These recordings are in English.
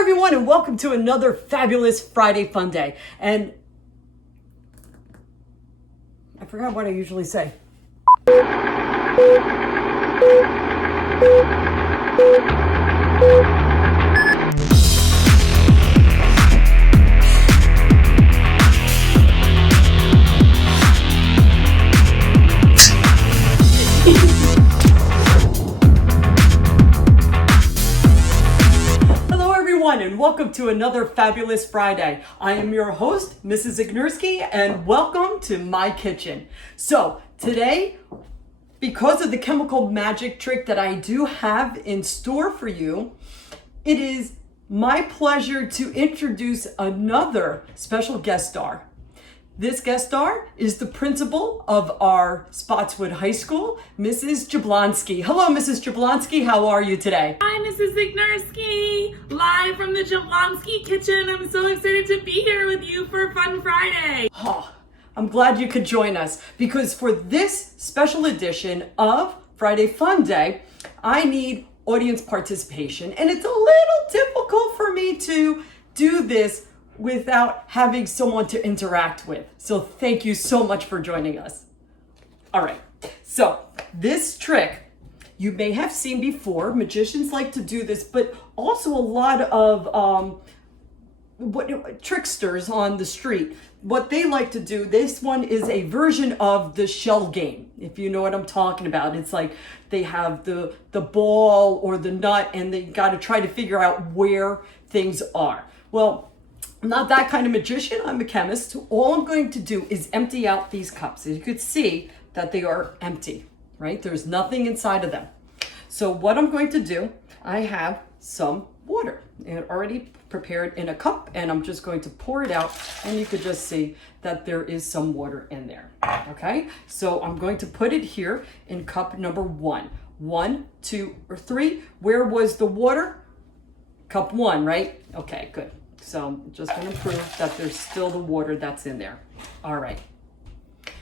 everyone, and welcome to another fabulous Friday Funday. And I forgot what I usually say. And welcome to another fabulous Friday. I am your host, Mrs. Zygnerski, and welcome to my kitchen. So today, because of the chemical magic trick that I do have in store for you, it is my pleasure to introduce another special guest star. This guest star is the principal of our Spotswood High School, Mrs. Jablonski. Hello, Mrs. Jablonski. How are you today? Hi, Mrs. Zygnerski. Live from the Jablonski kitchen. I'm so excited to be here with you for Fun Friday. Oh, I'm glad you could join us because for this special edition of Friday Fun Day, I need audience participation. And it's a little difficult for me to do this without having someone to interact with. So thank you so much for joining us. All right, so this trick you may have seen before. Magicians like to do this, but also a lot of tricksters on the street. What they like to do, this one is a version of the shell game, if you know what I'm talking about. It's like they have the ball or the nut and they got to try to figure out where things are. Well, I'm not that kind of magician. I'm a chemist. All I'm going to do is empty out these cups. As you could see that they are empty, right? There's nothing inside of them. So what I'm going to do, I have some water already prepared in a cup, and I'm just going to pour it out, and you could just see that there is some water in there, okay? So I'm going to put it here in cup number 1. 1, 2, or 3. Where was the water? Cup 1, right? Okay, good. So I'm just going to prove that there's still the water that's in there. All right.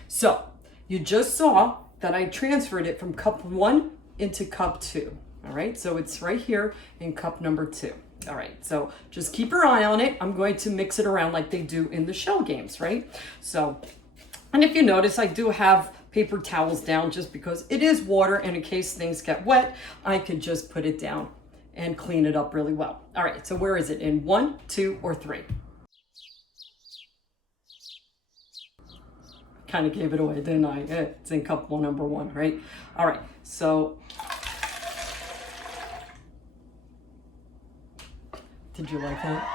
So you just saw that I transferred it from cup 1 into cup 2. All right. So it's right here in cup number 2. All right. So just keep your eye on it. I'm going to mix it around like they do in the shell games, right? So, and if you notice, I do have paper towels down just because it is water, and in case things get wet, I could just put it down and clean it up really well. All right, so where is it? In 1, 2, or 3? Kind of gave it away, didn't I? It's in cup number 1, right? All right, so did you like that?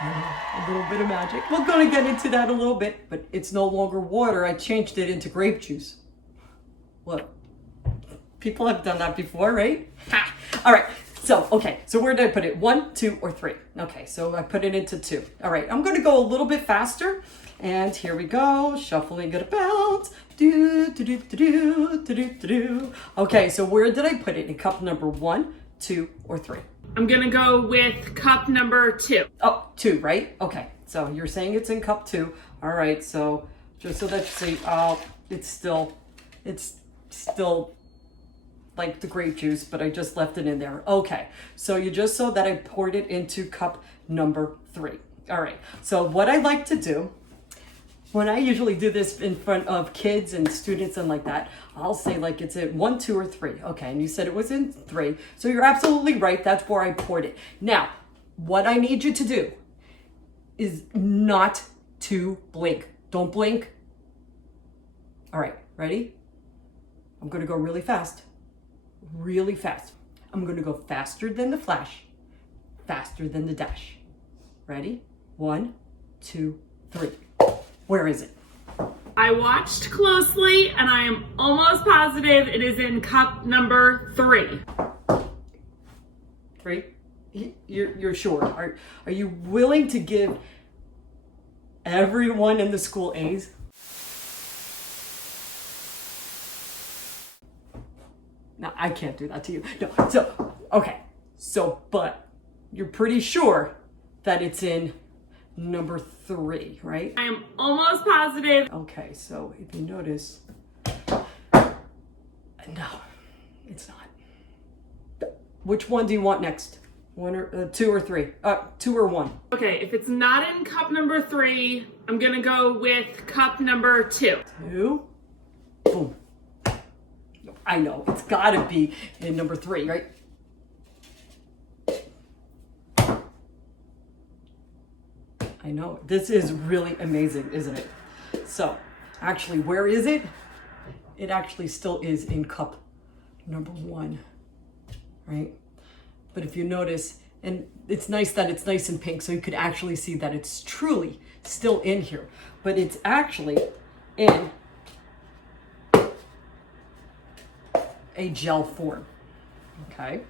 A little bit of magic. We're gonna get into that a little bit, but it's no longer water. I changed it into grape juice. What? People have done that before, right? Ha! All right. So, okay, so where did I put it? 1, 2, or 3? Okay, so I put it into 2. All right, I'm gonna go a little bit faster. And here we go, shuffling it about. Do, do, do, do, do, do, do, do. Okay, so where did I put it? In cup number 1, 2, or 3? I'm gonna go with cup number 2. Oh, 2, right? Okay, so you're saying it's in cup 2. All right, so just so that you see, it's still like the grape juice, but I just left it in there. Okay, so you just saw that I poured it into cup number 3. All right, so what I like to do, when I usually do this in front of kids and students and like that, I'll say like it's at 1, 2, or 3. Okay, and you said it was in 3, so you're absolutely right. That's where I poured it. Now, what I need you to do is not to blink. Don't blink. All right, ready? I'm gonna go really fast. Really fast. I'm going to go faster than the flash, faster than the dash. Ready? 1, 2, 3. Where is it? I watched closely and I am almost positive it is in cup number 3. 3? You're sure? Are you willing to give everyone in the school A's? No, I can't do that to you. No, so, okay. So, but you're pretty sure that it's in number 3, right? I am almost positive. Okay, so if you notice, no, it's not. Which one do you want next? One or two or three. Two or one. Okay, if it's not in cup number 3, I'm gonna go with cup number 2. 2. Boom. I know, it's gotta be in number 3, right? I know, this is really amazing, isn't it? So, actually, where is it? It actually still is in cup number 1, right? But if you notice, and it's nice that it's nice and pink, so you could actually see that it's truly still in here, but it's actually in a gel form, okay?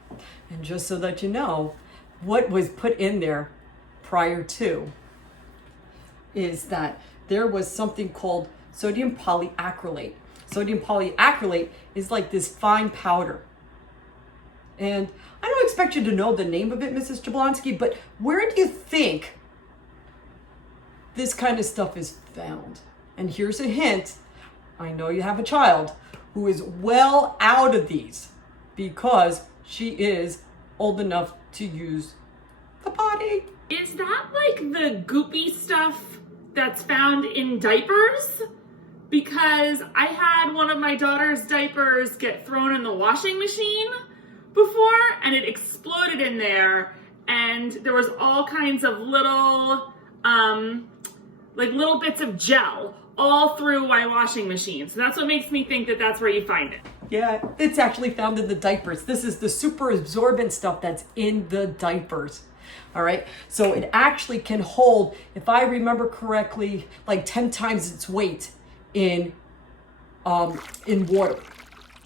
And just so that you know, what was put in there prior to is that there was something called sodium polyacrylate. Sodium polyacrylate is like this fine powder. And I don't expect you to know the name of it, Mrs. Jablonski, but where do you think this kind of stuff is found? And here's a hint. I know you have a child who is well out of these because she is old enough to use the potty. Is that like the goopy stuff that's found in diapers? Because I had one of my daughter's diapers get thrown in the washing machine before and it exploded in there, and there was all kinds of little like little bits of gel all through my washing machine. So that's what makes me think that that's where you find it. Yeah, it's actually found in the diapers. This is the super absorbent stuff that's in the diapers. All right, so it actually can hold, if I remember correctly, like 10 times its weight in water.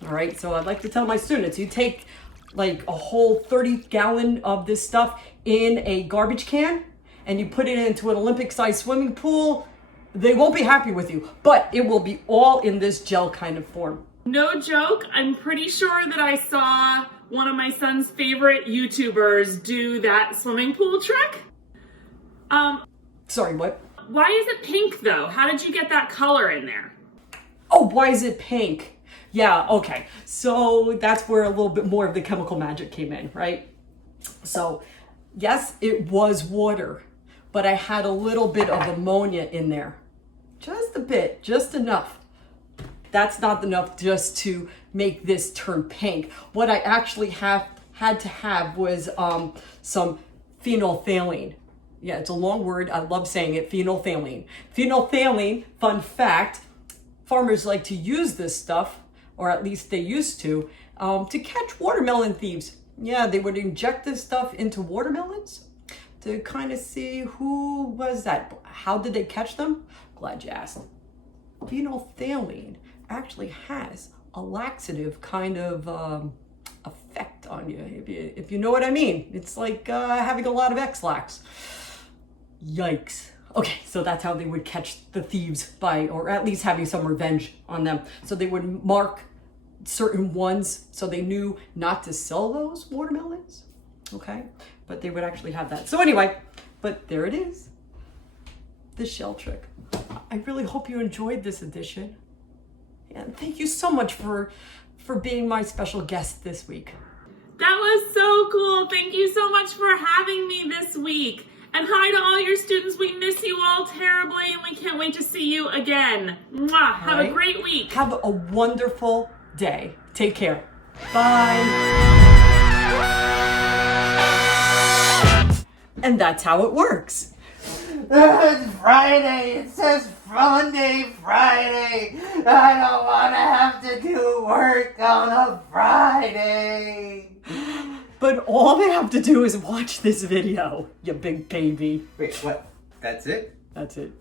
All right, so I'd like to tell my students, you take like a whole 30-gallon of this stuff in a garbage can and you put it into an Olympic-sized swimming pool, they won't be happy with you, but it will be all in this gel kind of form. No joke, I'm pretty sure that I saw one of my son's favorite YouTubers do that swimming pool trick. Sorry, what? Why is it pink though? How did you get that color in there? Oh, why is it pink? Yeah, okay. So that's where a little bit more of the chemical magic came in, right? So yes, it was water, but I had a little bit of ammonia in there. Just a bit, just enough. That's not enough just to make this turn pink. What I actually had to have was some phenolphthalein. Yeah, it's a long word. I love saying it, phenolphthalein. Phenolphthalein, fun fact, farmers like to use this stuff, or at least they used to catch watermelon thieves. Yeah, they would inject this stuff into watermelons to kind of see who was that. How did they catch them? Glad you asked. Phenolphthalein actually has a laxative kind of effect on you, if you know what I mean. It's like having a lot of X-Lax. Yikes. Okay, so that's how they would catch the thieves, by, or at least having some revenge on them. So they would mark certain ones so they knew not to sell those watermelons. Okay, but they would actually have that. So anyway, but there it is, the shell trick. I really hope you enjoyed this edition. And thank you so much for being my special guest this week. That was so cool. Thank you so much for having me this week. And hi to all your students. We miss you all terribly and we can't wait to see you again. Mwah. Have a great week. Have a wonderful day. Take care. Bye. And that's how it works. It's Friday. It says Funday Friday. I don't want to have to do work on a Friday. But all they have to do is watch this video, you big baby. Wait, what? That's it? That's it.